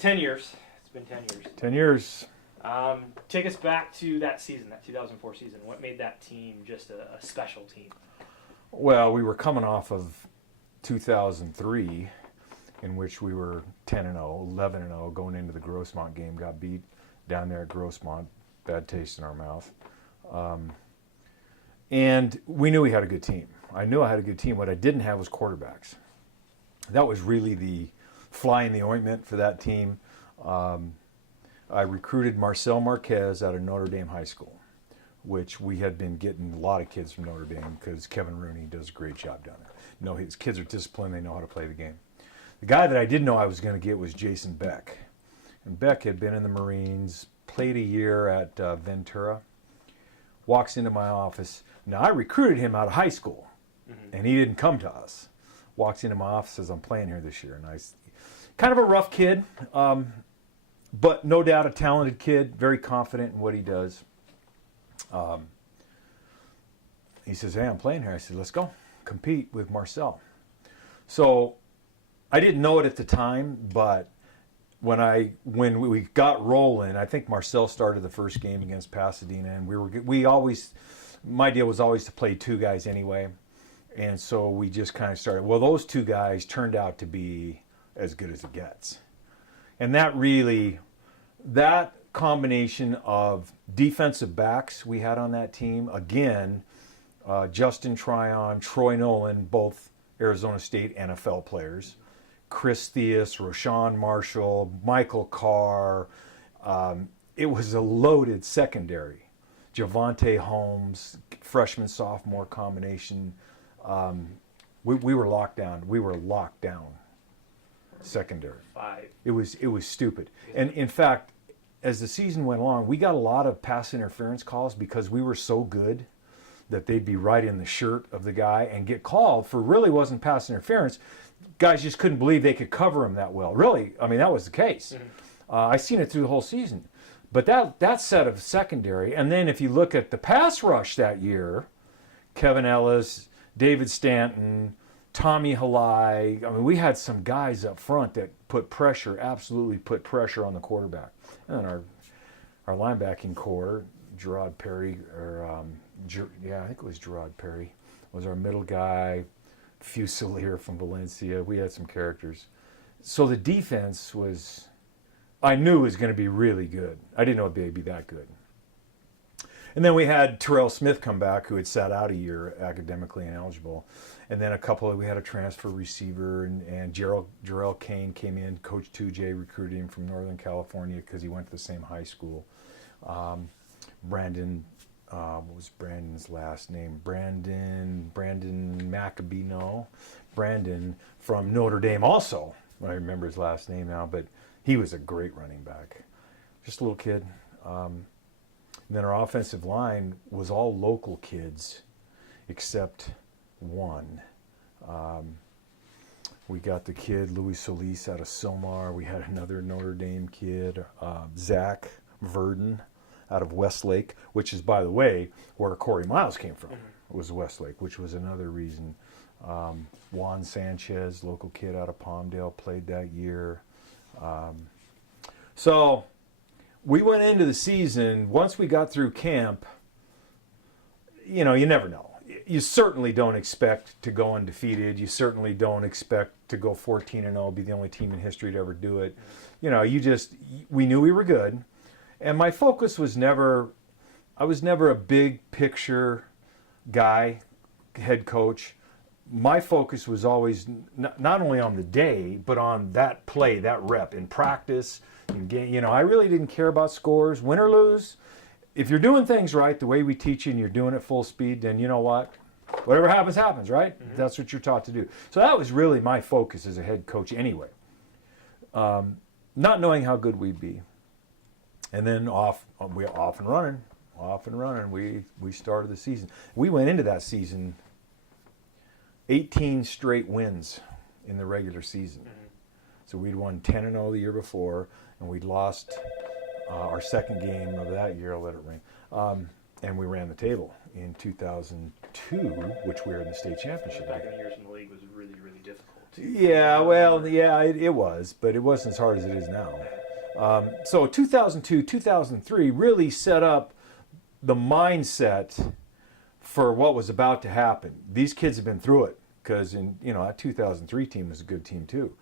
10 years. It's been 10 years. 10 years. Take us back to that season, that 2004 season. What made that team just a special team? Well, we were coming off of 2003, in which we were 10-0, 11-0, going into the Grossmont game. Got beat down there at Grossmont. Bad taste in our mouth. And we knew we had a good team. I knew I had a good team. What I didn't have was quarterbacks. That was really the fly in the ointment for that team. I recruited Marcel Marquez out of Notre Dame High School, which we had been getting a lot of kids from Notre Dame because Kevin Rooney does a great job down there. You know, his kids are disciplined. They know how to play the game. The guy that I didn't know I was going to get was Jason Beck. And Beck had been in the Marines, played a year at Ventura, walks into my office. Now, I recruited him out of high school, and he didn't come to us. Walks into my office, says, I'm playing here this year. And kind of a rough kid, but no doubt a talented kid, very confident in what he does. He says, hey, I'm playing here. I said, let's go compete with Marcel. So I didn't know it at the time, but when we got rolling, I think Marcel started the first game against Pasadena, and my deal was always to play two guys anyway. And so we just kind of started. Well, those two guys turned out to be as good as it gets. And that combination of defensive backs we had on that team, again, Justin Tryon, Troy Nolan, both Arizona State NFL players, Chris Theus, Roshan Marshall, Michael Carr. It was a loaded secondary. Javante Holmes, freshman, sophomore combination. We were locked down. We were locked down. Secondary. It was stupid. And in fact, as the season went along, we got a lot of pass interference calls because we were so good that they'd be right in the shirt of the guy and get called for really wasn't pass interference. Guys just couldn't believe they could cover him that well. Really, I mean, that was the case. I seen it through the whole season. But that set of secondary, and then if you look at the pass rush that year, Kevin Ellis, David Stanton, Tommy Halai. I mean, we had some guys up front that absolutely put pressure on the quarterback. And then our linebacking core, Gerard Perry, I think it was Gerard Perry, was our middle guy. Fusilier from Valencia. We had some characters. So the defense I knew was going to be really good. I didn't know it would be that good. And then we had Terrell Smith come back, who had sat out a year academically ineligible. And then we had a transfer receiver, and Jarrell Kane came in. Coach 2J recruited him from Northern California because he went to the same high school. Brandon, what was Brandon's last name? Brandon Maccabee, no. Brandon from Notre Dame also. I remember his last name now, but he was a great running back. Just a little kid. And then our offensive line was all local kids except one. We got the kid, Louis Solis, out of Silmar. We had another Notre Dame kid, Zach Verdon, out of Westlake, which is, by the way, where Corey Miles came from. It was Westlake, which was another reason. Juan Sanchez, local kid out of Palmdale, played that year. So we went into the season, once we got through camp, you never know. You certainly don't expect to go undefeated. You certainly don't expect to go 14-0, be the only team in history to ever do it. We knew we were good. And my focus was I was never a big picture guy, head coach. My focus was always not only on the day, but on that play, that rep in practice, in game. I really didn't care about scores, win or lose. If you're doing things right, the way we teach you, and you're doing it full speed, then you know what? Whatever happens, happens, right? That's what you're taught to do. So that was really my focus as a head coach anyway. Not knowing how good we'd be. And then off and running. We started the season. We went into that season 18 straight wins in the regular season. So we'd won 10-0 the year before, and we'd lost our second game of that year. I'll let it ring. And we ran the table in 2002, which we were in the state championship. Back in the years in the league was really, really difficult. Yeah, well, yeah, it was, but it wasn't as hard as it is now. So 2002, 2003 really set up the mindset for what was about to happen. These kids have been through it because that 2003 team was a good team too.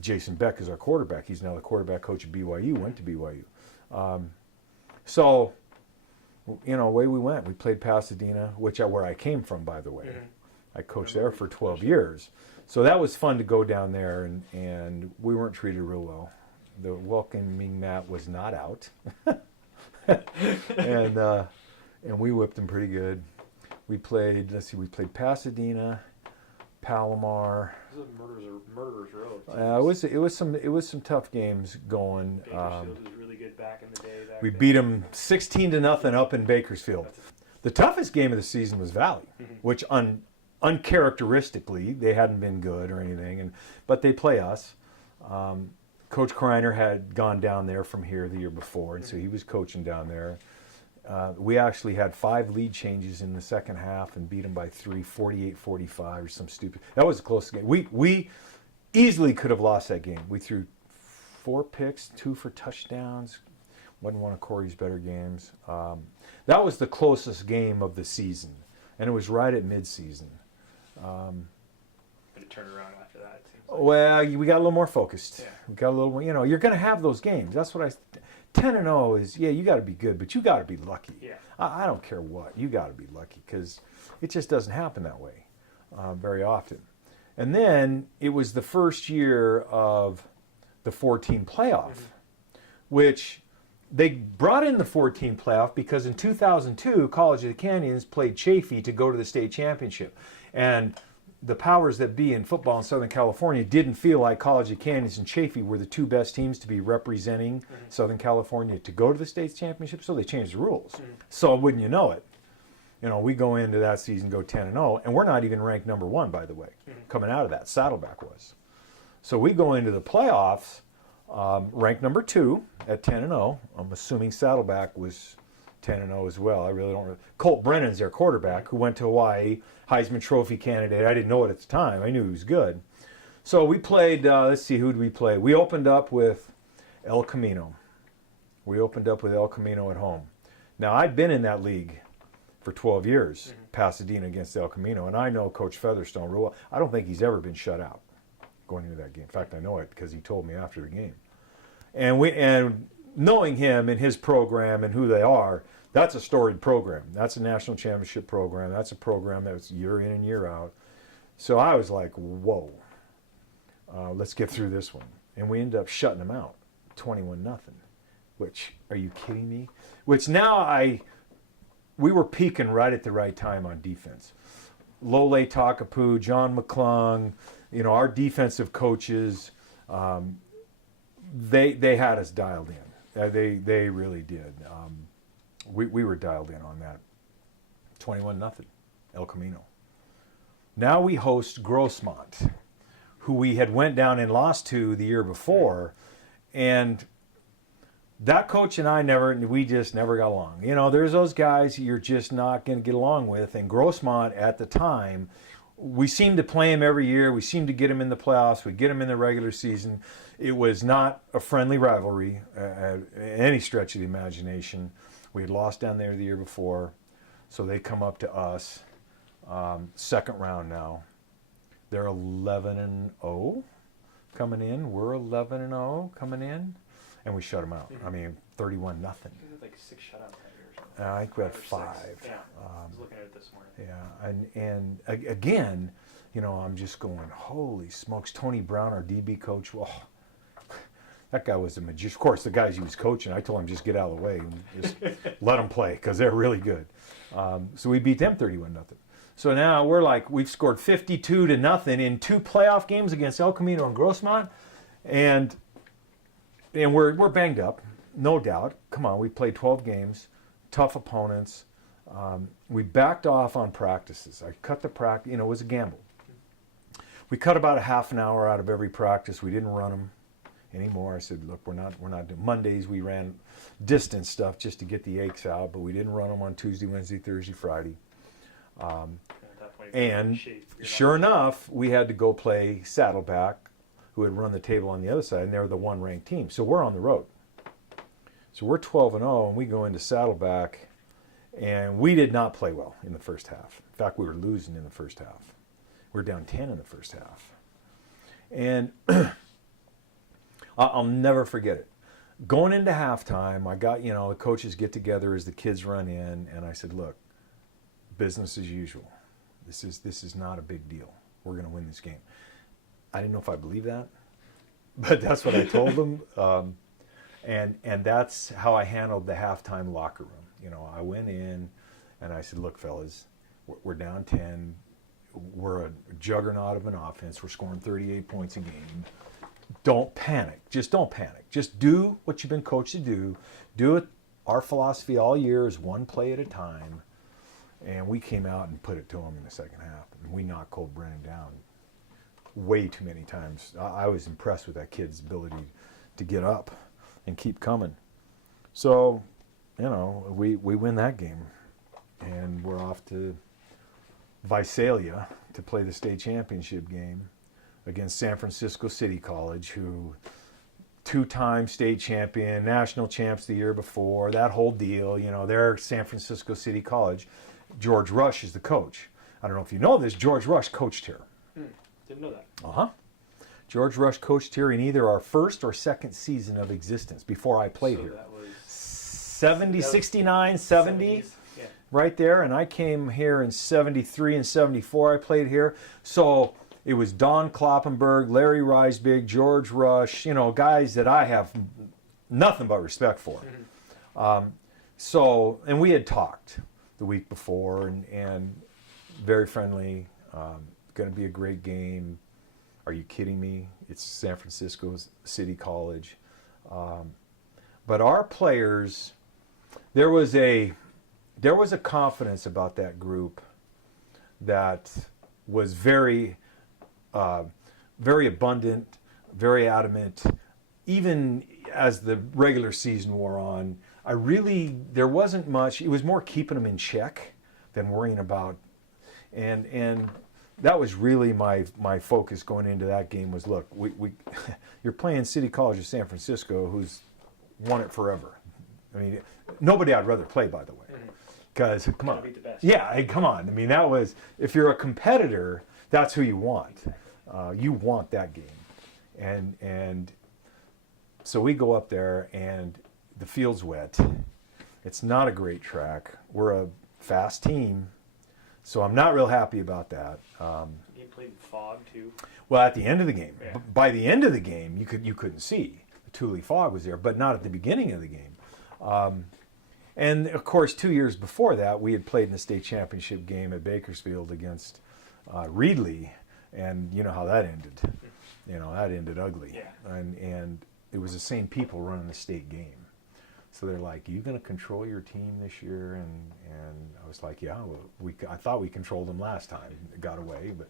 Jason Beck is our quarterback. He's now the quarterback coach at BYU, went to BYU. So, away we went. We played Pasadena, where I came from, by the way. Mm-hmm. I coached there for 12 years. So that was fun to go down there, and we weren't treated real well. The welcoming mat was not out. and we whipped them pretty good. We played Pasadena, Palomar. It was a murderer's road. It was some tough games going. Bakersfield was really good back in the day. We beat them 16-0 up in Bakersfield. The toughest game of the season was Valley, which uncharacteristically they hadn't been good or anything, but they play us. Coach Kreiner had gone down there from here the year before, and so he was coaching down there. We actually had 5 lead changes in the second half and beat them by 3, 48-45 or some stupid. That was the closest game. We easily could have lost that game. We threw 4 picks, 2 for touchdowns. Wasn't one of Corey's better games. That was the closest game of the season, and it was right at midseason. But it turned around after that, it seems like. Well, we got a little more focused. Yeah. We got a little, you're going to have those games. That's what 10-0 is, you got to be good, but you got to be lucky. Yeah. I don't care what. You got to be lucky because it just doesn't happen that way very often. And then it was the first year of the 4-team playoff, which they brought in the 4-team playoff because in 2002, College of the Canyons played Chaffee to go to the state championship. And the powers that be in football in Southern California didn't feel like College of Canyons and Chaffee were the 2 best teams to be representing Southern California to go to the state championship, so they changed the rules. So wouldn't you know it? We go into that season, go 10-0, and we're not even ranked number 1, by the way, coming out of that. Saddleback was. So we go into the playoffs ranked number 2 at 10-0. I'm assuming Saddleback was 10-0 as well. I really don't. Colt Brennan's their quarterback, who went to Hawaii, Heisman Trophy candidate. I didn't know it at the time. I knew he was good. So we played. Let's see, who did we play? We opened up with El Camino. At home. Now I'd been in that league for 12 years, Pasadena against El Camino, and I know Coach Featherstone real well. I don't think he's ever been shut out going into that game. In fact, I know it because he told me after the game. And knowing him and his program and who they are, that's a storied program. That's a national championship program. That's a program that's year in and year out. So I was like, whoa, let's get through this one. And we ended up shutting them out, 21-0. Which, are you kidding me? Which now we were peaking right at the right time on defense. Lole Takapu, John McClung, our defensive coaches, they had us dialed in. They really did. We were dialed in on that. 21-0, El Camino. Now we host Grossmont, who we had went down and lost to the year before, and that coach and we just never got along. There's those guys you're just not going to get along with, and Grossmont at the time, we seemed to play him every year. We seemed to get him in the playoffs. We get him in the regular season. It was not a friendly rivalry at any stretch of the imagination. We had lost down there the year before, so they come up to us. Second round now. They're 11-0 coming in. We're 11-0 coming in, and we shut them out. I mean, 31-0. You had like 6 shutouts that year or something. I think we had 5. Yeah, I was looking at it this morning. Yeah, and again, I'm just going, holy smokes. Tony Brown, our DB coach, that guy was a magician. Of course, the guys he was coaching, I told him just get out of the way and just let them play because they're really good. So we beat them 31-0. So now we've scored 52-0 in 2 playoff games against El Camino and Grossmont, and we're banged up, no doubt. Come on, we played 12 games, tough opponents. We backed off on practices. I cut the practice. It was a gamble. We cut about a half an hour out of every practice. We didn't run them anymore. I said, look, we're not doing Mondays. We ran distance stuff just to get the aches out, but we didn't run them on Tuesday, Wednesday, Thursday, Friday. At that And sure enough, we had to go play Saddleback, who had run the table on the other side, and they were the one-ranked team. So we're on the road. So we're 12-0, and we go into Saddleback, and we did not play well in the first half. In fact, we were losing in the first half. We were down 10 in the first half. And I'll never forget it. Going into halftime, I got, the coaches get together as the kids run in, and I said, look, business as usual. This is not a big deal. We're going to win this game. I didn't know if I believed that, but that's what I told them. And that's how I handled the halftime locker room. I went in and I said, look, fellas, we're down 10. We're a juggernaut of an offense. We're scoring 38 points a game. Don't panic. Just don't panic. Just do what you've been coached to do. Do it. Our philosophy all year is one play at a time. And we came out and put it to them in the second half. And we knocked Colt Brennan down way too many times. I was impressed with that kid's ability to get up and keep coming. So, we win that game. And we're off to Visalia to play the state championship game against San Francisco City College, who two-time state champion, national champs the year before, that whole deal. They're San Francisco City College. George Rush is the coach. I don't know if you know this, George Rush coached here. Didn't know that. Uh-huh. George Rush coached here in either our first or second season of existence before I played here. That was 69, 70. 70s. Yeah. Right there, and I came here in 73 and 74. I played here. So it was Don Kloppenberg, Larry Reisbig, George Rush, guys that I have nothing but respect for. Mm-hmm. And we had talked the week before, and very friendly. Going to be a great game. Are you kidding me? It's San Francisco City College. But our players, there was a confidence about that group that was very, very abundant, very adamant. Even as the regular season wore on, there wasn't much. It was more keeping them in check than worrying about. And that was really my focus going into that game was, look, we you're playing City College of San Francisco, who's won it forever. I mean, nobody I'd rather play, by the way. Because, come on. Beat the best. Yeah, hey, come on. I mean, that was, if you're a competitor, that's who you want. You want that game. And so we go up there, and the field's wet. It's not a great track. We're a fast team, so I'm not real happy about that. You played in fog, too? Well, at the end of the game. Yeah. By the end of the game, you couldn't see. The Thule fog was there, but not at the beginning of the game. And, of course, 2 years before that, we had played in the state championship game at Bakersfield against Reedley, and you know how that ended. That ended ugly. Yeah. And it was the same people running the state game. So they're like, "Are you going to control your team this year?" And I was like, "Yeah, well, I thought we controlled them last time. It got away, but,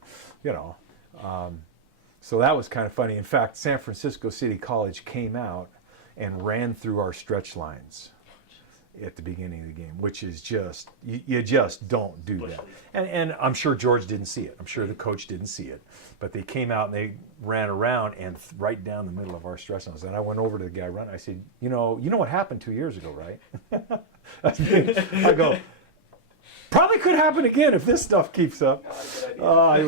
So that was kind of funny. In fact, San Francisco City College came out and ran through our stretch lines at the beginning of the game, which is just, you just don't do that. And I'm sure George didn't see it. I'm sure the coach didn't see it. But they came out and they ran around and right down the middle of our stretch lines. And I went over to the guy running. I said, you know what happened 2 years ago, right? I go, probably could happen again if this stuff keeps up. I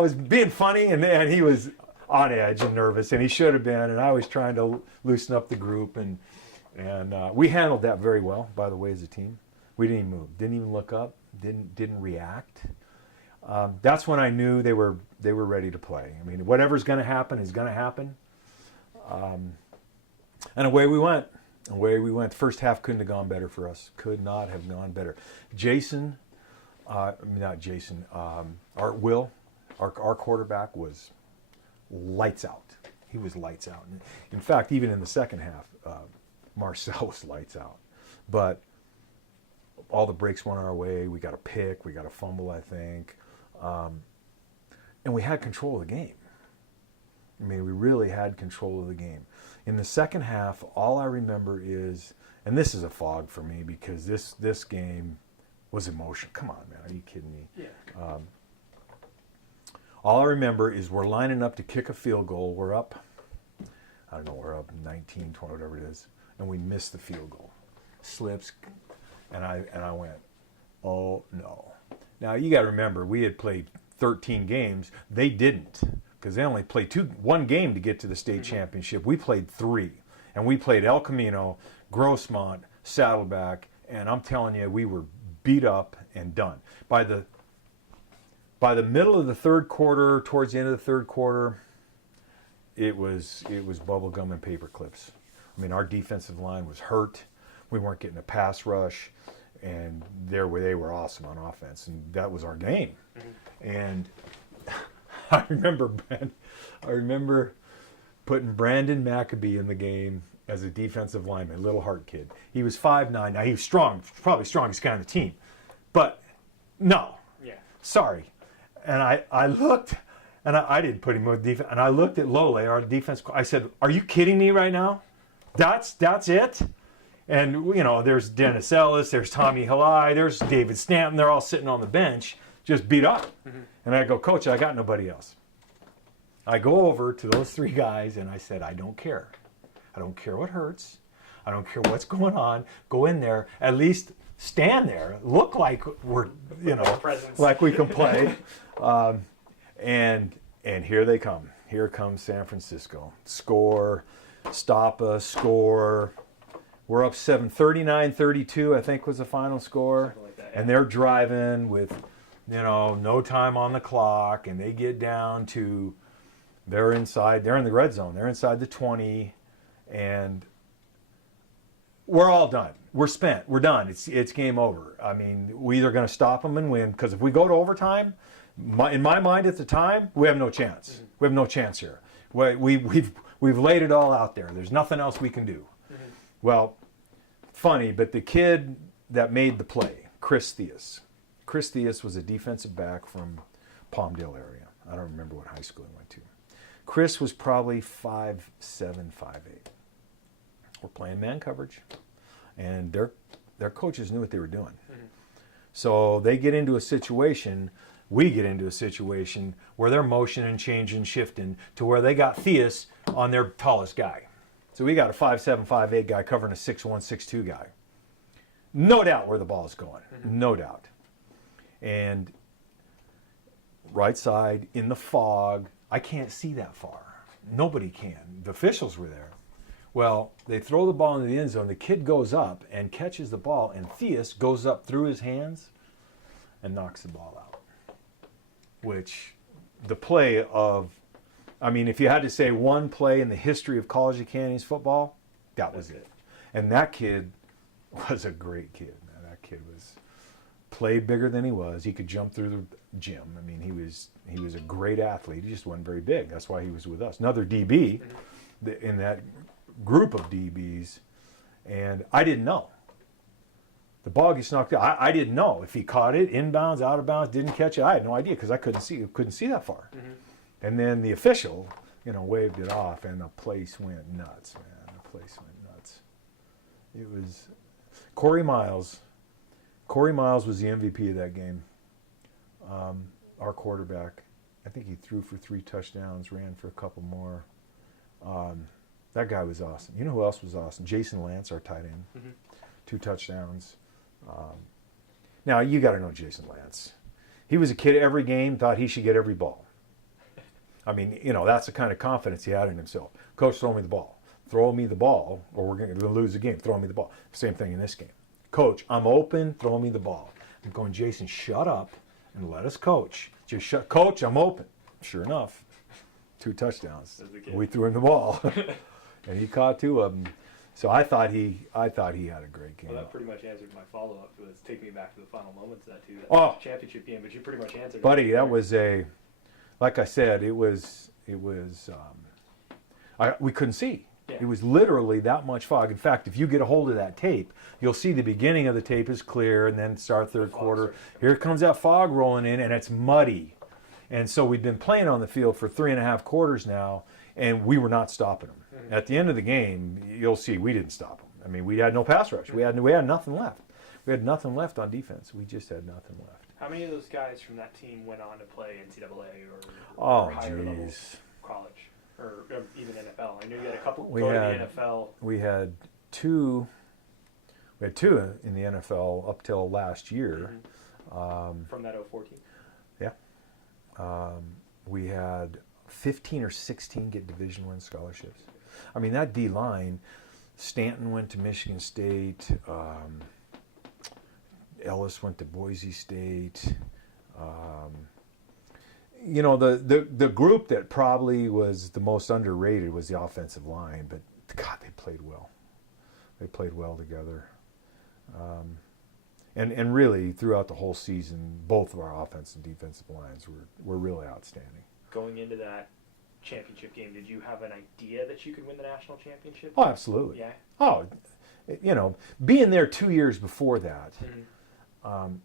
was being funny, and he was on edge and nervous, and he should have been. And I was trying to loosen up the group, and we handled that very well, by the way, as a team. We didn't even move, didn't even look up, didn't react. That's when I knew they were ready to play. I mean, whatever's going to happen is going to happen. And away we went. The first half couldn't have gone better for us. Could not have gone better. Our quarterback was lights out. He was lights out. In fact, even in the second half, Marcel was lights out. But all the breaks went our way. We got a pick. We got a fumble, I think. And we had control of the game. I mean, we really had control of the game. In the second half, all I remember is, and this is a fog for me because this game was emotional. Come on, man. Are you kidding me? Yeah. All I remember is we're lining up to kick a field goal. We're up, I don't know, we're up 19, 20, whatever it is, and we miss the field goal. Slips, and I went, oh no. Now you got to remember, we had played 13 games. They didn't, because they only played one game to get to the state championship. We played 3, and we played El Camino, Grossmont, Saddleback, and I'm telling you, we were beat up and done. By the middle of the third quarter, towards the end of the third quarter, it was bubble gum and paper clips. I mean, our defensive line was hurt. We weren't getting a pass rush, and they were awesome on offense, and that was our game. And I remember putting Brandon Maccabee in the game as a defensive lineman, little Hart kid. He was 5'9". Now he was strong, probably strongest guy on the team, but no, sorry. And I looked, and I didn't put him with defense. And I looked at Lole, our defense. I said, "Are you kidding me right now? That's it?" And you know, there's Dennis Ellis, there's Tommy Halai, there's David Stanton. They're all sitting on the bench, just beat up. And I go, "Coach, I got nobody else." I go over to those 3 guys, and I said, "I don't care. I don't care what hurts. I don't care what's going on. Go in there, at least stand there, look like we're, you know, like we can play." And here they come. Here comes San Francisco. Score, stop us, score. We're up 39-32, I think was the final score. Like that, And they're driving with, you know, no time on the clock, and they get down to, they're in the red zone. They're inside the 20, and we're all done. We're spent. We're done. It's game over. I mean, we're either going to stop them and win, because if we go to overtime, in my mind at the time, we have no chance. We have no chance here. We've laid it all out there. There's nothing else we can do. Well, funny, but the kid that made the play, Chris Diaz was a defensive back from Palmdale area. I don't remember what high school he went to. Chris was probably 5'7", 5'8". We're playing man coverage, and their coaches knew what they were doing. So we get into a situation where they're motioning, changing, shifting to where they got Diaz on their tallest guy. So we got a 5'7", 5'8" guy covering a 6'1", 6'2" guy. No doubt where the ball's going. No doubt. And right side in the fog, I can't see that far. Nobody can. The officials were there. Well, they throw the ball into the end zone. The kid goes up and catches the ball, and Diaz goes up through his hands and knocks the ball out. Which, the play of, I mean, if you had to say one play in the history of College of Canyons football, that was it. And that kid was a great kid. That kid played bigger than he was. He could jump through the gym. I mean, he was a great athlete. He just wasn't very big. That's why he was with us. Another DB in that group of DBs, and I didn't know. The ball gets knocked out. I didn't know if he caught it, inbounds, out of bounds, didn't catch it. I had no idea, because I couldn't see that far. And then the official, waved it off, and the place went nuts, man. The place went nuts. It was Corey Miles. Corey Miles was the MVP of that game. Our quarterback. I think he threw for 3 touchdowns, ran for a couple more. That guy was awesome. You know who else was awesome? Jason Lance, our tight end. 2 touchdowns. Now, you got to know Jason Lance. He was a kid every game, thought he should get every ball. I mean, that's the kind of confidence he had in himself. Coach, throw me the ball. Throw me the ball, or we're going to lose the game. Throw me the ball. Same thing in this game. Coach, I'm open. Throw me the ball. I'm going, Jason, shut up and let us coach. Just shut. Coach, I'm open. Sure enough, 2 touchdowns. We threw him the ball, and he caught 2 of them. So I thought he had a great game. Well, that pretty much answered my follow-up. Was take me back to the final moments of that too. That championship game, but you pretty much answered. Buddy, that was like I said, we couldn't see. Yeah. It was literally that much fog. In fact, if you get a hold of that tape, you'll see the beginning of the tape is clear, and then start third quarter. Here comes that fog rolling in, and it's muddy. And so we've been playing on the field for 3.5 quarters now, and we were not stopping them. At the end of the game, you'll see we didn't stop them. I mean, we had no pass rush. We had nothing left. We had nothing left on defense. We just had nothing left. How many of those guys from that team went on to play NCAA Oh, or higher level jeez. college or even NFL? I knew you had a couple We go had- to the NFL. We had two. We had two in the NFL up till last year. From that 04 team. We had 15 or 16 get Division I scholarships. I mean, that D line. Stanton went to Michigan State. Ellis went to Boise State. The group that probably was the most underrated was the offensive line, but God, they played well. They played well together. And really, throughout the whole season, both of our offensive and defensive lines were really outstanding. Going into that championship game, did you have an idea that you could win the national championship? Oh, absolutely. Yeah. Oh, being there 2 years before that, and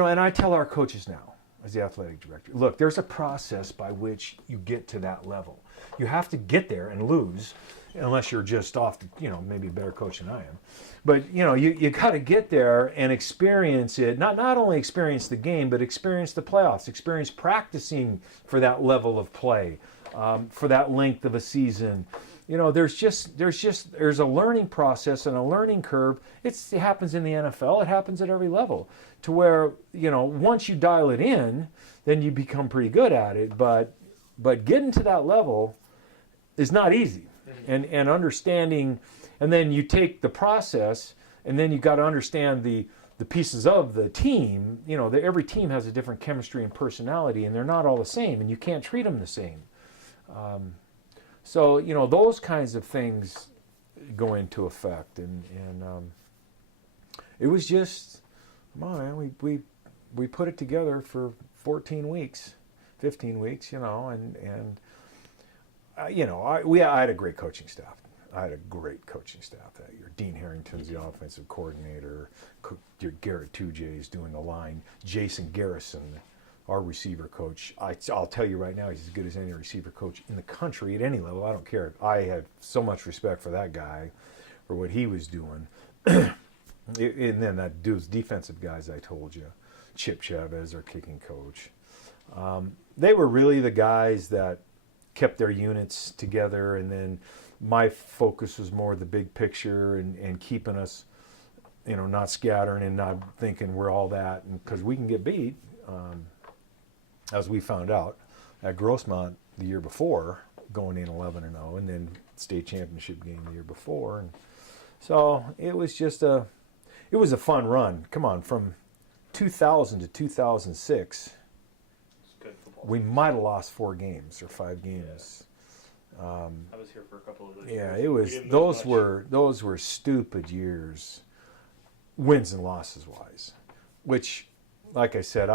I tell our coaches now, as the athletic director, look, there's a process by which you get to that level. You have to get there and lose, unless you're just off to, maybe a better coach than I am. But, you got to get there and experience it, not only experience the game, but experience the playoffs, experience practicing for that level of play, for that length of a season. There's a learning process and a learning curve. It happens in the NFL. It happens at every level to where, once you dial it in, then you become pretty good at it. But getting to that level is not easy. And understanding, and then you take the process, and then you got to understand the pieces of the team. Every team has a different chemistry and personality, and they're not all the same, and you can't treat them the same. So those kinds of things go into effect, and it was just, come on, man, we put it together for 14 weeks, 15 weeks, I had a great coaching staff. I had a great coaching staff that year. Dean Harrington's the offensive coordinator. Garrett Tujay is doing the line. Jason Garrison, our receiver coach. I'll tell you right now, he's as good as any receiver coach in the country at any level. I don't care. I had so much respect for that guy, for what he was doing. And then those defensive guys I told you. Chip Chavez, our kicking coach. They were really the guys that kept their units together, and then my focus was more the big picture and keeping us, not scattering and not thinking we're all that, because we can get beat, as we found out at Grossmont the year before, going in 11-0, and then state championship game the year before, and so it was a fun run. Come on, from 2000 to 2006. We might have lost 4 games or 5 games. I was here for a couple of those Yeah, years. it was. Those were stupid years, wins and losses wise. Which, like I said,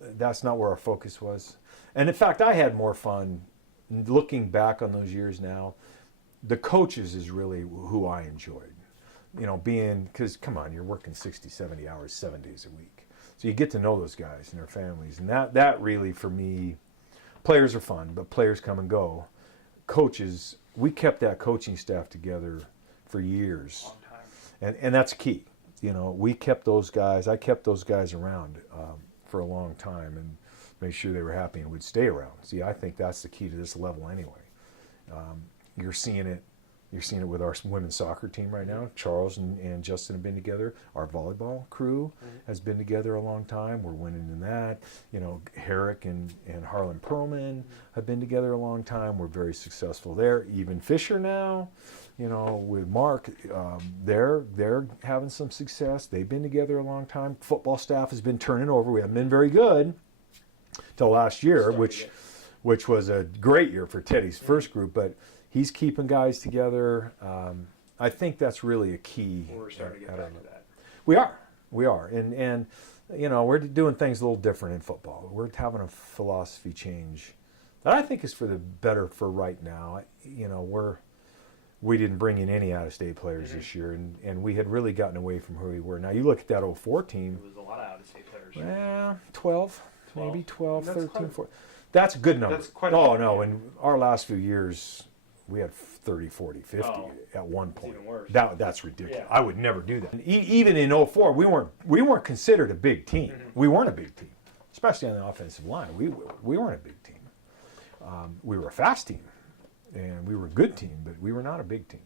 that's not where our focus was. And in fact, I had more fun looking back on those years now. The coaches is really who I enjoyed. Because come on, you're working 60, 70 hours, 7 days a week. So you get to know those guys and their families. And that really, for me, players are fun, but players come and go. Coaches, we kept that coaching staff together for years. Long time. And that's key. We kept those guys, I kept those guys around for a long time and made sure they were happy and would stay around. See, I think that's the key to this level anyway. You're seeing it with our women's soccer team right now. Charles and Justin have been together. Our volleyball crew has been together a long time. We're winning in that. Herrick and Harlan Perlman have been together a long time. We're very successful there. Even Fisher now, with Mark, they're having some success. They've been together a long time. Football staff has been turning over. We haven't been very good till last year, which was a great year for Teddy's first group, but he's keeping guys together. I think that's really a key. We're starting to get back to that. We are, and we're doing things a little different in football. We're having a philosophy change that I think is for the better for right now. We didn't bring in any out-of-state players this year, and we had really gotten away from who we were. Now you look at that 04 team. There was a lot of out-of-state players. Yeah, 12, maybe 12, That's 13, 14. That's a good number. That's quite no, in our last few years, We had 30, 40, 50 at one point. Even worse. That's ridiculous. Yeah. I would never do that. Even in 04, we weren't considered a big team. We weren't a big team, especially on the offensive line. We weren't a big team. We were a fast team, and we were a good team, but we were not a big team.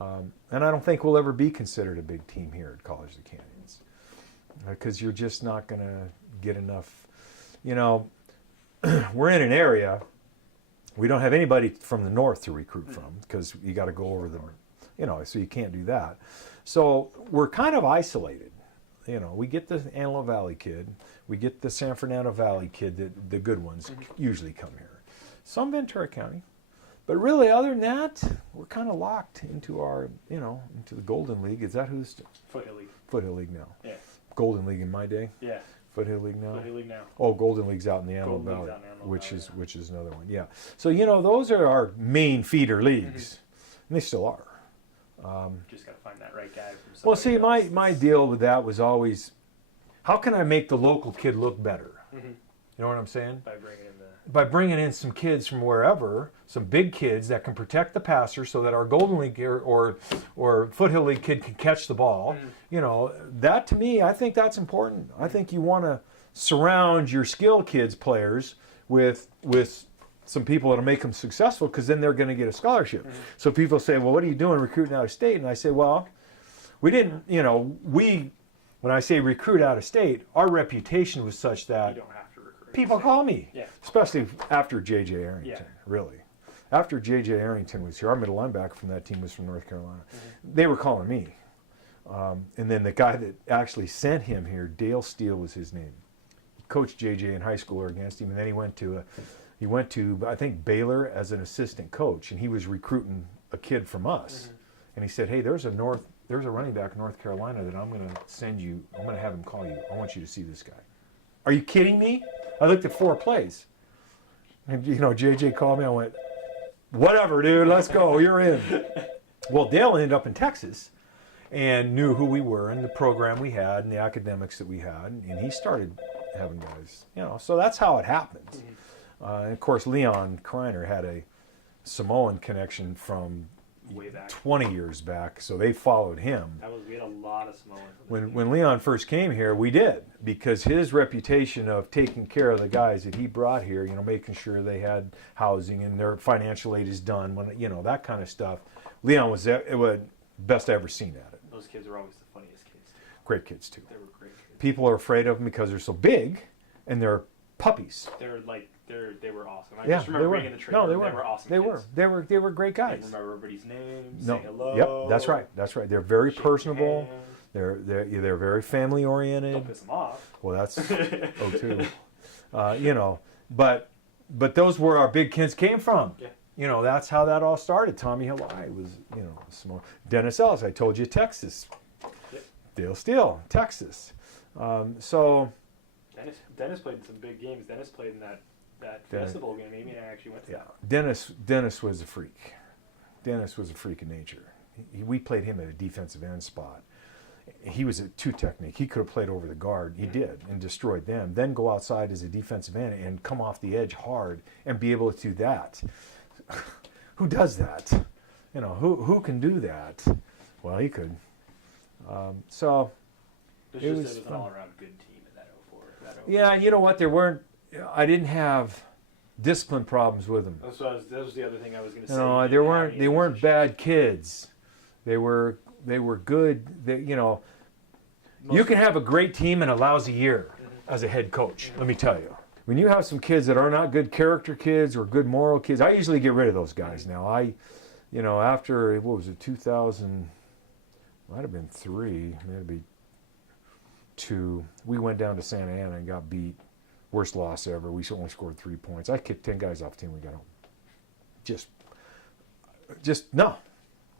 And I don't think we'll ever be considered a big team here at College of the Canyons, because you're just not going to get enough. You know, we're in an area. We don't have anybody from the north to recruit from, because you got to go over the, so you can't do that. So we're kind of isolated. We get the Antelope Valley kid, we get the San Fernando Valley kid, the good ones usually come here. Some Ventura County, but really other than that, we're kind of locked into our, into the Golden League. Is that who's? Foothill League. Foothill League now. Yeah. Golden League in my day. Yeah. Foothill League now. Foothill League now. Oh, Golden League's out in the Antelope Golden Valley, League's out in Antelope Valley, which is another one. Yeah. So those are our main feeder leagues, and they still are. Just got to find that right guy. Well, see, my deal with that was always, how can I make the local kid look better? You know what I'm saying? By bringing in some kids from wherever, some big kids that can protect the passer, so that our Golden League or Foothill League kid can catch the ball. That to me, I think that's important. I think you want to surround your skill kids players with some people that'll make them successful, because then they're going to get a scholarship. So people say, well, what are you doing recruiting out of state? And I say, well, we didn't, when I say recruit out of state, our reputation was such that you don't have to recruit. People call me, especially after J.J. Arrington, Yeah. really. After J.J. Arrington was here, our middle linebacker from that team was from North Carolina. They were calling me. And then the guy that actually sent him here, Dale Steele was his name. He coached J.J. in high school or against him, and then he went to I think Baylor as an assistant coach, and he was recruiting a kid from us. And he said, hey, there's a running back in North Carolina that I'm going to send you. I'm going to have him call you. I want you to see this guy. Are you kidding me? I looked at 4 plays. And, JJ called me. I went, whatever, dude, let's go. You're in. Well, Dale ended up in Texas and knew who we were and the program we had and the academics that we had. And he started having guys, so that's how it happens. And of course, Lyon Kreiner had a Samoan connection from way back 20 years back, so they followed him. We had a lot of Samoans. When Lyon first came here, we did, because his reputation of taking care of the guys that he brought here, making sure they had housing and their financial aid is done, that kind of stuff. Lyon was best I ever seen at it. Those kids were always the funniest kids. Great kids too. They were great kids. People are afraid of them because they're so big, and they're puppies. They were awesome. I just remember being in the trailer. No, they were awesome. They were great guys. They remember everybody's names. No, say hello. yep, that's right. They're very personable. Hands. They're very family oriented. Don't piss them off. Well, that's too. But those where our big kids came from. Yeah. That's how that all started. Tommy Halai was, small. Dennis Ellis, I told you, Texas. Yep. Dale Steele, Texas. Dennis played in some big games. Dennis played in that festival game. Amy and I actually went to that. Dennis was a freak. Dennis was a freak of nature. We played him at a defensive end spot. He was a 2 technique. He could have played over the guard. He did, and destroyed them. Then go outside as a defensive end and come off the edge hard and be able to do that. Who does that? Who can do that? Well, he could. It was an all-around good team in that 04. Yeah, you know what? I didn't have discipline problems with them. That was the other thing I was going to say. No, they weren't bad kids. They were good. You can have a great team in a lousy year as a head coach. Let me tell you. When you have some kids that are not good character kids or good moral kids, I usually get rid of those guys now. After, 2000, might have been 3, maybe 2, we went down to Santa Ana and got beat. Worst loss ever. We only scored 3 points. I kicked 10 guys off the team. We got home.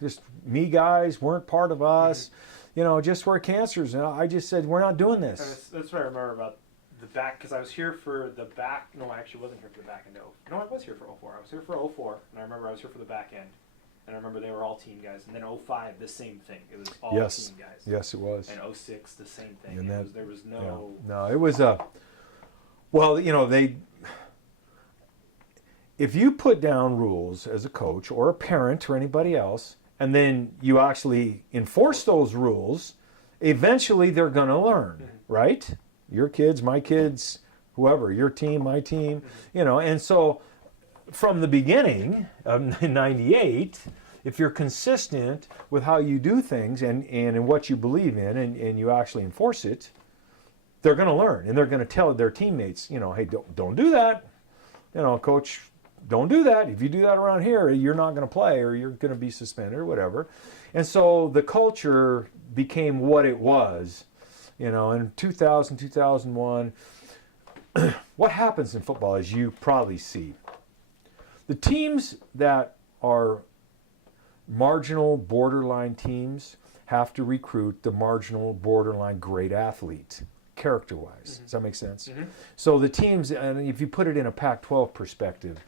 Just me guys weren't part of us. Just were cancers. And I just said, we're not doing this. That's what I remember about the back, because I was here for the back. No, I actually wasn't here for the back end. No, I was here for 04. I was here for 04, and I remember I was here for the back end. And I remember they were all team guys. And then 05, the same thing. It was all team guys. Yes, it was. And 06, the same thing. And there was no... Yeah. No, it was well, if you put down rules as a coach or a parent or anybody else, and then you actually enforce those rules, eventually they're going to learn, right? Your kids, my kids, whoever, your team, my team, and so from the beginning of 98, if you're consistent with how you do things and in what you believe in and you actually enforce it, they're going to learn, and they're going to tell their teammates, hey, don't do that. Coach, don't do that. If you do that around here, you're not going to play or you're going to be suspended or whatever. And so the culture became what it was, in 2000, 2001. What happens in football, as you probably see, the teams that are marginal borderline teams have to recruit the marginal borderline great athlete, character-wise. Does that make sense? So the teams, and if you put it in a Pac-12 perspective,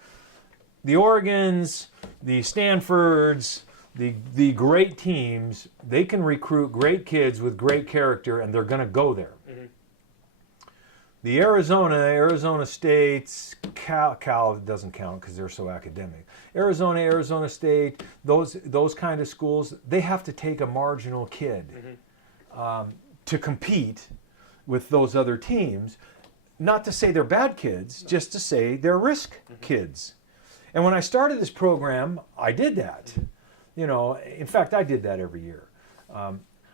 the Oregons, the Stanfords, the great teams, they can recruit great kids with great character, and they're going to go there. The Arizona States, Cal doesn't count because they're so academic. Arizona State, those kind of schools, they have to take a marginal kid to compete with those other teams. Not to say they're bad kids, just to say they're risk kids. And when I started this program, I did that. In fact, I did that every year.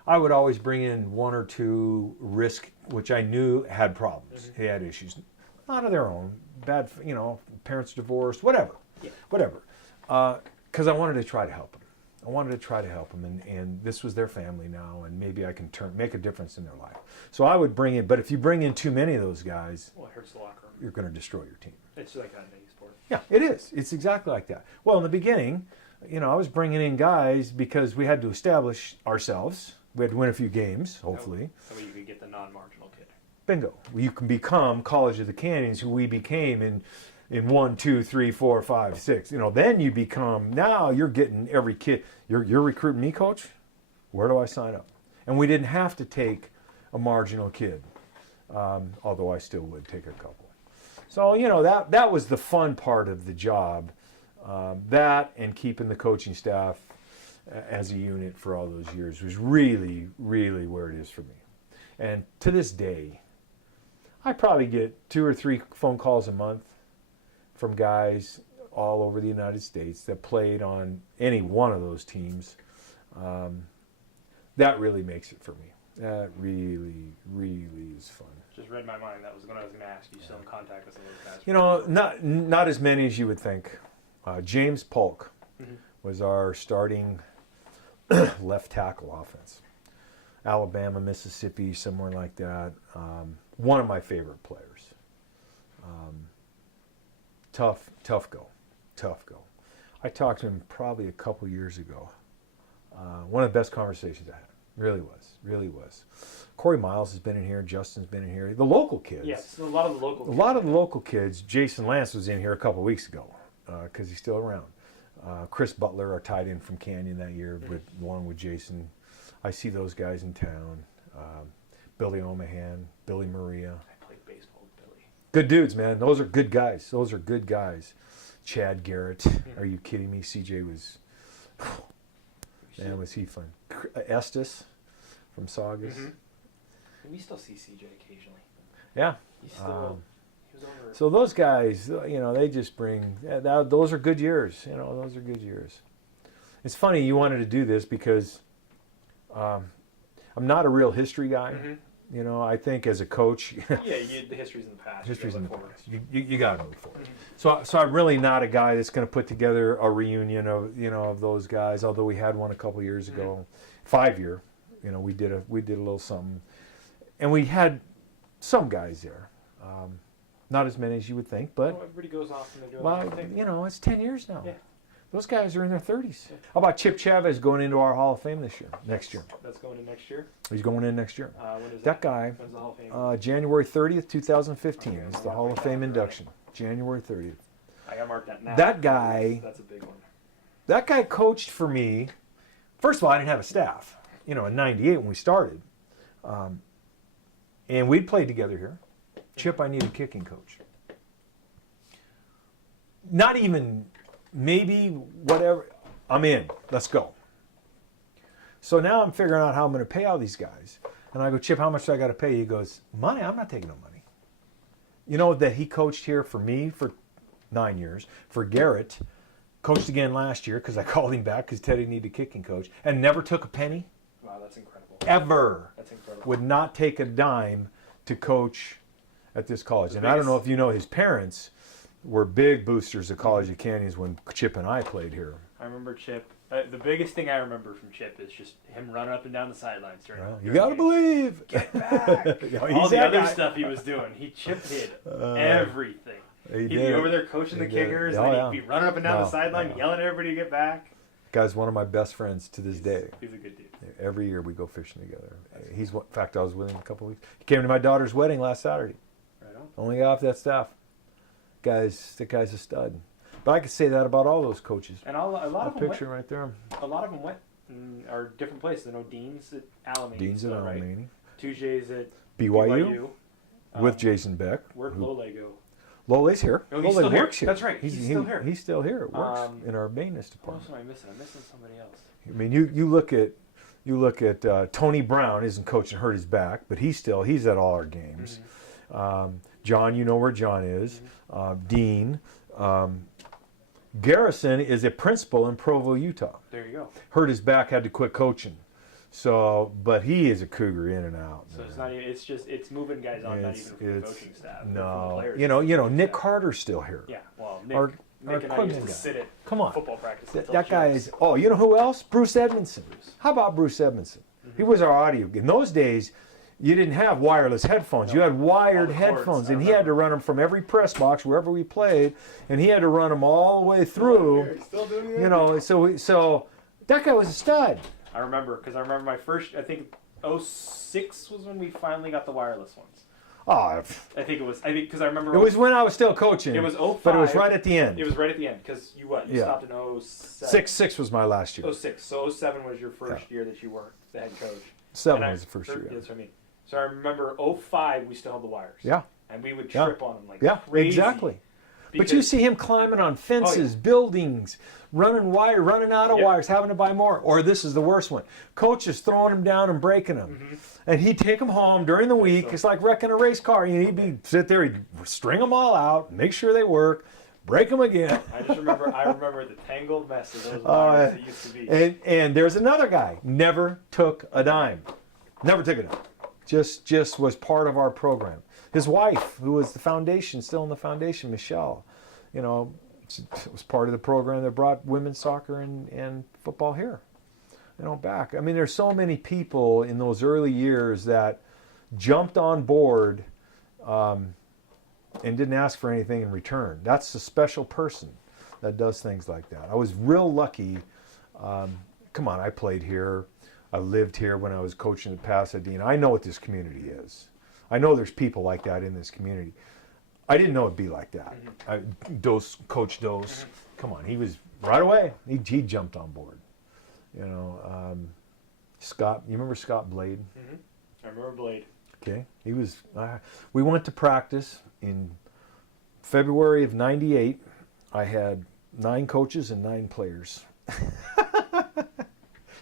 I would always bring in one or two risk, which I knew had problems, had issues, not of their own, bad, parents divorced, whatever, because I wanted to try to help them. And this was their family now, and maybe I can make a difference in their life. So I would bring in, but if you bring in too many of those guys, well, it hurts the locker room. You're going to destroy your team. It's like that in any sport. Yeah, it is. It's exactly like that. Well, in the beginning, I was bringing in guys because we had to establish ourselves. We had to win a few games, hopefully. So you could get the non-marginal kid. Bingo. You can become College of the Canyons, who we became in 1, 2, 3, 4, 5, 6. Then you become, now you're getting every kid. You're recruiting me, coach? Where do I sign up? And we didn't have to take a marginal kid, although I still would take a couple. So, that was the fun part of the job. That and keeping the coaching staff as a unit for all those years was really, really where it is for me. And to this day, I probably get 2 or 3 phone calls a month from guys all over the United States that played on any one of those teams. That really makes it for me. That really, really is fun. Just read my mind. That was what I was going to ask. You still in contact with some of those guys? Not as many as you would think. James Polk was our starting left tackle offense. Alabama, Mississippi, somewhere like that. One of my favorite players. Tough go. I talked to him probably a couple years ago. One of the best conversations I had. Really was. Corey Miles has been in here. Justin's been in here. The local kids. Yes, a lot of the local kids. Jason Lance was in here a couple weeks ago because he's still around. Chris Butler, our tight end from Canyon that year, along with Jason. I see those guys in town. Billy Omahan, Billy Maria. I played baseball with Billy. Good dudes, man. Those are good guys. Chad Garrett. Are you kidding me? CJ was... Man, was he fun. Estes from Saugus. We still see CJ occasionally. Yeah. He was over. So those guys, they just bring... those are good years. Those are good years. It's funny you wanted to do this because I'm not a real history guy. I think as a coach... the history's in the past. History's in the past. You got to move forward. So I'm really not a guy that's going to put together a reunion of those guys. Although we had one a couple years ago, 5-year. We did a little something, and we had some guys there. Not as many as you would think, but everybody goes off and they do their thing. It's 10 years now. Yeah. Those guys are in their 30s. Yeah. How about Chip Chavez going into our Hall of Fame next year? That's going in next year? He's going in next year. When is that guy, when's the Hall of Fame? January 30th, 2015 is the Hall of Fame induction. January 30th. I got to mark that now. That guy... That's a big one. That guy coached for me. First of all, I didn't have a staff. In '98 when we started. And we played together here. Chip, I need a kicking coach. not even maybe whatever. I'm in. Let's go. So now I'm figuring out how I'm going to pay all these guys. And I go, Chip, how much do I got to pay? He goes, money? I'm not taking no money. You know that he coached here for me for 9 years. For Garrett, coached again last year because I called him back because Teddy needed a kicking coach. And never took a penny. Wow, that's incredible. Ever. That's incredible. Would not take a dime to coach at this college. And I don't know if you know, his parents were big boosters of College of Canyons when Chip and I played here. I remember Chip. The biggest thing I remember from Chip is just him running up and down the sidelines during. Well, you gotta believe. Get back. All the other stuff he was doing, he chip hid everything. He'd be over there coaching the kickers, and then he'd be running up and down the sideline, yelling at everybody to get back. Guy's one of my best friends to this day. He's a good dude. Every year we go fishing together. In fact, I was with him a couple of weeks. He came to my daughter's wedding last Saturday. Right on. Only guy off that staff. That guy's a stud. But I could say that about all those coaches. And a lot of them picture right there. A lot of them went are different places. I know Dean's at Alamany. Dean's at Alamany. Right? Tujay's at BYU. With Jason Beck. Where'd Lole go? Lole's here. Oh, he's Lole still works here. That's right. He's still here. He's still here. Works in our maintenance What else department. am I missing? I'm missing somebody else. I mean, you look at Tony Brown isn't coaching, hurt his back, but he's at all our games. Mm-hmm. John, you know where John is. Mm-hmm. Dean. Garrison is a principal in Provo, Utah. There you go. Hurt his back, had to quit coaching. So, but he is a Cougar in and out. So it's not even, it's moving guys on, not even from the coaching staff. No, players, you know, Nick Carter's still here. Yeah, well, Nick and I used to sit at football practice. That guy is. Oh, you know who else? Bruce Edmondson. How about Bruce Edmondson? Mm-hmm. He was our audio. In those days, you didn't have wireless headphones. No. You had wired headphones, and he had to run them from every press box wherever we played, and he had to run them all the way through. Still doing that? You know, so that guy was a stud. I remember my first. I think 06 was when we finally got the wireless ones. Oh, I think because I remember it was when I was still coaching. It was 05, but it was right at the end. It was right at the end because you stopped in 07. 6 was my last year. 06. So 07 was your first year that you were the head coach. 7 was the first year. That's what I mean. So I remember 05 we still had the wires. Yeah. And we would trip on them like crazy. Exactly. But you see him climbing on fences, buildings, running out of wires, having to buy more. Or this is the worst one. Coaches throwing him down and breaking them. Mm-hmm. And he'd take them home during the week. It's like wrecking a race car. He'd sit there, he'd string them all out, make sure they work, break them again. I remember the tangled mess of those wires it used to be. And there's another guy, never took a dime. Never took a dime. Just was part of our program. His wife, who was still in the foundation, Michelle, you know, was part of the program that brought women's soccer and football here, you know, back. I mean, there's so many people in those early years that jumped on board and didn't ask for anything in return. That's a special person that does things like that. I was real lucky. I played here. I lived here when I was coaching at Pasadena. I know what this community is. I know there's people like that in this community. I didn't know it'd be like that. Mm-hmm. Coach Dose, come on, he was right away. He jumped on board. You know, Scott. You remember Scott Blade? Mm-hmm. I remember Blade. Okay, he was. We went to practice in February of '98. I had 9 coaches and 9 players.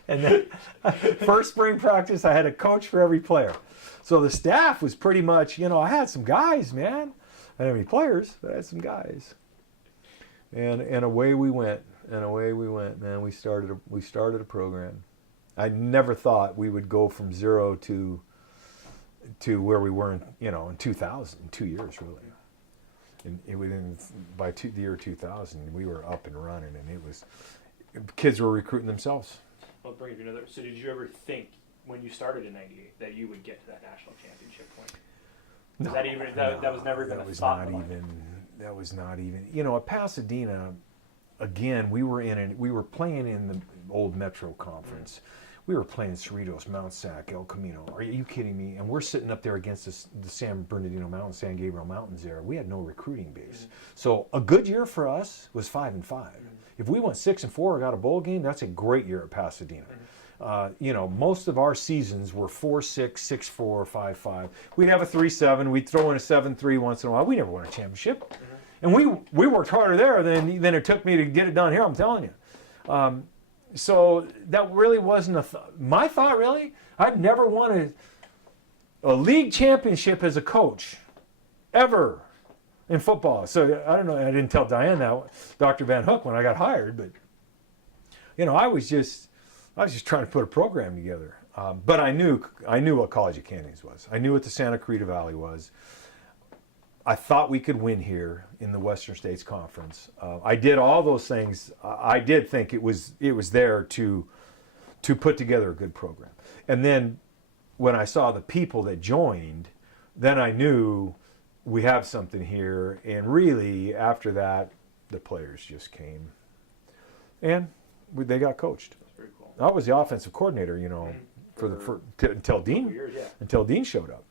And then first spring practice, I had a coach for every player. So the staff was pretty much, you know, I had some guys, man. I didn't have any players, but I had some guys. And away we went. Man, we started a program. I never thought we would go from 0 to where we were in 2000, 2 years really. By the year 2000, we were up and running, and kids were recruiting themselves. I'll bring you another. So did you ever think when you started in '98 that you would get to that national championship point? No, that was never even a thought. That was not even. You know, at Pasadena, again, we were playing in the old Metro Conference. Mm-hmm. We were playing Cerritos, Mount Sac, El Camino. Are you kidding me? And we're sitting up there against the San Bernardino Mountains, San Gabriel Mountains there. We had no recruiting base. Mm-hmm. So a good year for us was 5-5. Mm-hmm. If we went 6-4 or got a bowl game, that's a great year at Pasadena. Mm-hmm. You know, most of our seasons were 4-6, 6-4, 5-5. We'd have a 3-7. We'd throw in a 7-3 once in a while. We never won a championship. Mm-hmm. And we worked harder there than it took me to get it done here, I'm telling you. So that really wasn't my thought, really. I'd never won a league championship as a coach, ever, in football. So I don't know, I didn't tell Diane that, Dr. Van Hook, when I got hired, but, I was just trying to put a program together. But I knew what College of Canyons was. I knew what the Santa Clarita Valley was. I thought we could win here in the Western States Conference. I did all those things. I did think it was there to put together a good program. And then when I saw the people that joined, then I knew we have something here. And really, after that, the players just came, and they got coached. That's pretty cool. I was the offensive coordinator, until Dean years, yeah. until Dean showed up.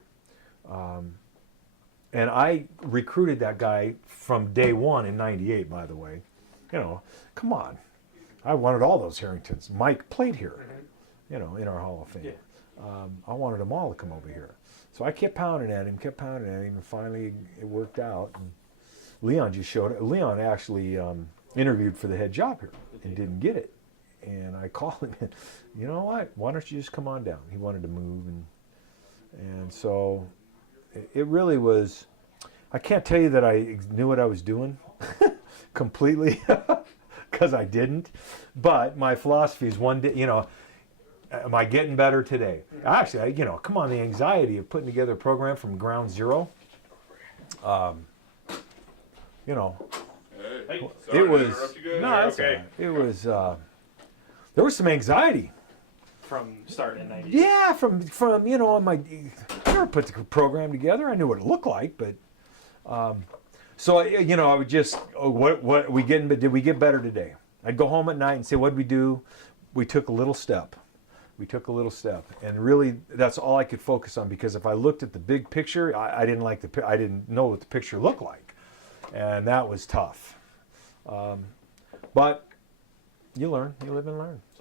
And I recruited that guy from day one in '98, by the way. Come on. I wanted all those Harringtons. Mike played here, in our Hall of Fame. Yeah. I wanted them all to come over here. So I kept pounding at him, and finally it worked out. And Leon just showed it. Leon actually interviewed for the head job here and didn't get it. And I called him, and, you know what? Why don't you just come on down? He wanted to move, and so it really was. I can't tell you that I knew what I was doing completely, because I didn't. But my philosophy is one day, am I getting better today? Actually, come on, the anxiety of putting together a program from ground zero. Hey, It was no, that's okay. all right. It was. There was some anxiety. From starting in '98. Yeah, from I never put the program together. I knew what it looked like, but so I would just what we getting? But did we get better today? I'd go home at night and say, what did we do? We took a little step. And really that's all I could focus on, because if I looked at the big picture, I didn't know what the picture looked like, and that was tough. But you live and learn.